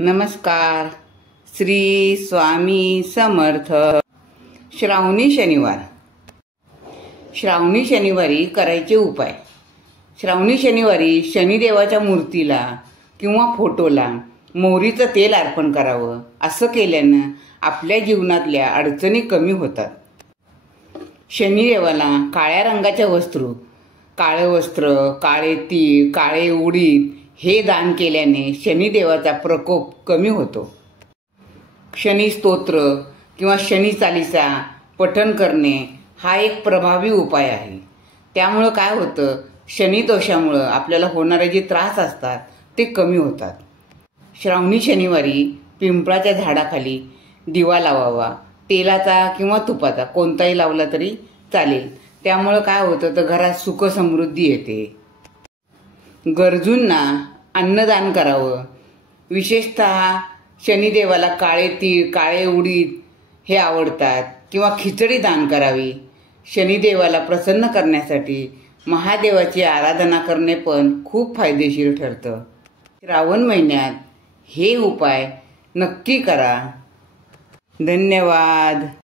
नमस्कार. श्री स्वामी समर्थ. श्रावणी शनिवार. श्रावणी शनिवारी करायचे उपाय. श्रावणी शनिवारी शनिदेवाच्या मूर्तीला किंवा फोटोला मोहरीचं तेल अर्पण करावं. असं केल्यानं आपल्या जीवनातल्या अडचणी कमी होतात. शनिदेवाला काळ्या रंगाचे वस्त्र, काळे वस्त्र, काळे तीळ, काळे उडीद हे दान केल्याने शनिदेवाचा प्रकोप कमी होतो. शनी स्तोत्र किंवा शनी चालीसा पठण करणे हा एक प्रभावी उपाय आहे. त्यामुळं काय होतं, शनी दोषामुळं आपल्याला होणारे जे त्रास असतात ते कमी होतात. श्रावणी शनिवारी पिंपळाच्या झाडाखाली दिवा लावावा. तेलाचा किंवा तुपाचा कोणताही लावला तरी चालेल. त्यामुळं काय होतं तर घरात सुख समृद्धी येते. गरजूंना अन्नदान करावं. विशेषतः शनिदेवाला काळे तीळ, काळे उडीद हे आवडतात किंवा खिचडी दान करावी. शनिदेवाला प्रसन्न करण्यासाठी महादेवाची आराधना करणे पण खूप फायदेशीर ठरतं. श्रावण महिन्यात हे उपाय नक्की करा. धन्यवाद.